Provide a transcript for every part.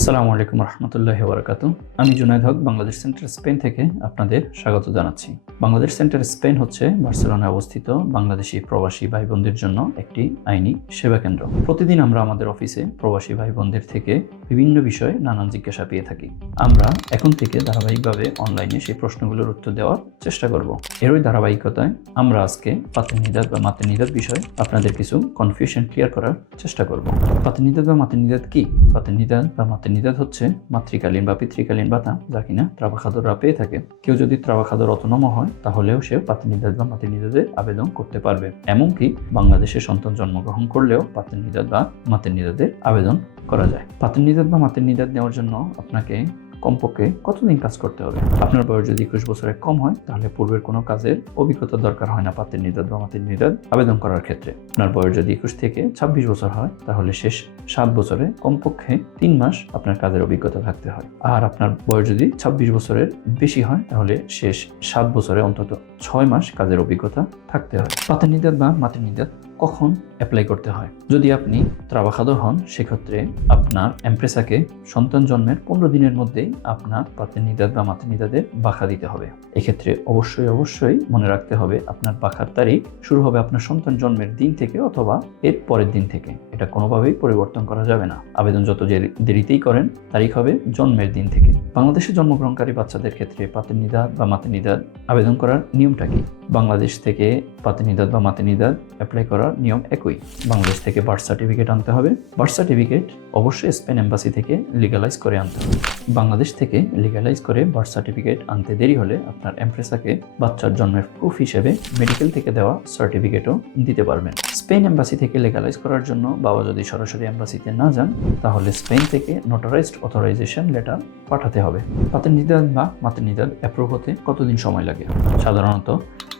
আসসালামু আলাইকুম রহমতুল্লাহ বরকাত আমি জুনায়দ হক, বাংলাদেশ সেন্টার স্পেন থেকে আপনাদের স্বাগত জানাচ্ছি। বাংলাদেশ সেন্টার স্পেন হচ্ছে বার্সেলোনায় অবস্থিত বাংলাদেশি প্রবাসী ভাই বোনদের জন্য একটি আইনি সেবা কেন্দ্র। প্রতিদিন আমরা আমাদের অফিসে প্রবাসী ভাই বোনদের থেকে বিভিন্ন বিষয়ে নানান জিজ্ঞাসা পেয়ে থাকি। আমরা এখন থেকে ধারাবাহিকভাবে অনলাইনে সেই প্রশ্নগুলোর উত্তর দেওয়ার চেষ্টা করব। এরই ধারাবাহিকতায় আমরা আজকে পাতেনিদাদ বা মাতেনিদাদ বিষয়ে আপনাদের কিছু কনফিউশন ক্লিয়ার করার চেষ্টা করব। পাতেনিদাদ বা মাতেনিদাদ কি? পাতেনিদাদ বা মাতেনিদাদ হচ্ছে মাতৃকালীন বা পিতৃকালীন ভাতা যা কিনা ত্রাবাখাদররা পেয়ে থাকে। কেউ যদি ত্রাবাখাদর অতনম হয়, তাহলেও সে পাতেনিদাদ বা মাতেনিদাদের আবেদন করতে পারবে। এমনকি বাংলাদেশে সন্তান জন্মগ্রহণ করলেও পাতেনিদাদ বা মাতেনিদাদের আবেদন করা যায়। পাতেনিদাদ বা মাতেনিদাদ নেওয়ার জন্য আপনাকে কমপক্ষে কতদিন কাজ করতে হবে? আপনার বয়স যদি একুশ বছরের কম হয়, তাহলে পূর্বের কোনো কাজের অভিজ্ঞতা দরকার হয় না পাতের নিদাদ বা মাতের নিদাদ আবেদন করার ক্ষেত্রে। আপনার বয়স যদি একুশ থেকে ছাব্বিশ বছর হয়, তাহলে শেষ সাত বছরে কমপক্ষে তিন মাস আপনার কাজের অভিজ্ঞতা থাকতে হয়। আর আপনার বয়স যদি ছাব্বিশ বছরের বেশি হয়, তাহলে শেষ সাত বছরে অন্তত ছয় মাস কাজের অভিজ্ঞতা থাকতে হয়। পাতের নিদাদ বা মাতের নিদাদ কখন অ্যাপ্লাই করতে হয়? যদি আপনি ত্রাবাখাদর হন, সেক্ষেত্রে আপনার এমপ্রেসাকে সন্তান জন্মের পনেরো দিনের মধ্যেই আপনার পাতের নিদাদ বা মাতের নিদাদের বাখা দিতে হবে। এক্ষেত্রে অবশ্যই অবশ্যই মনে রাখতে হবে, আপনার বাখার তারিখ শুরু হবে আপনার সন্তান জন্মের দিন থেকে অথবা এর পরের দিন থেকে। এটা কোনোভাবেই পরিবর্তন করা যাবে না। আবেদন যত দেরিতেই করেন, তারিখ হবে জন্মের দিন থেকে। বাংলাদেশে জন্মগ্রহণকারী বাচ্চাদের ক্ষেত্রে পাতের নিদাদ বা মাতের নিদাদ আবেদন করার নিয়মটা কি? বাংলাদেশ থেকে পাতেনিদাদ বা মাতের নিদাদ অ্যাপ্লাই করার নিয়ম একই। বাংলাদেশ থেকে বার্থ সার্টিফিকেট আনতে হবে। বার্থ সার্টিফিকেট অবশ্যই স্পেন এম্বাসি থেকে লিগালাইজ করে আনতে হবে। বাংলাদেশ থেকে লিগালাইজ করে বার্থ সার্টিফিকেট আনতে দেরি হলে আপনার এমপ্রেসাকে বাচ্চার জন্মের প্রুফ হিসেবে মেডিকেল থেকে দেওয়া সার্টিফিকেটও দিতে পারবেন। স্পেন এম্বাসি থেকে লিগালাইজ করার জন্য বাবা যদি সরাসরি এম্বাসিতে না যান, তাহলে স্পেন থেকে নোটারাইজড অথরাইজেশন লেটার পাঠাতে হবে। পাতের নিদান বা মাতের নিদান অ্যাপ্রুভ হতে কতদিন সময় লাগে? সাধারণত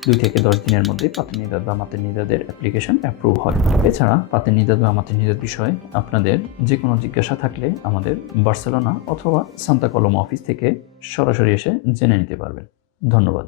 দুই থেকে দশ দিনের মধ্যে পাতের নিদাদ বা মাতের নিদাদের অ্যাপ্লিকেশন অ্যাপ্রুভ হয়। এছাড়া পাতের নিদাদ বা মাতের নিদাদ বিষয়ে আপনাদের যে কোনো জিজ্ঞাসা থাকলে আমাদের বার্সেলোনা অথবা সান্তা কলম অফিস থেকে সরাসরি এসে জেনে নিতে পারবেন। ধন্যবাদ।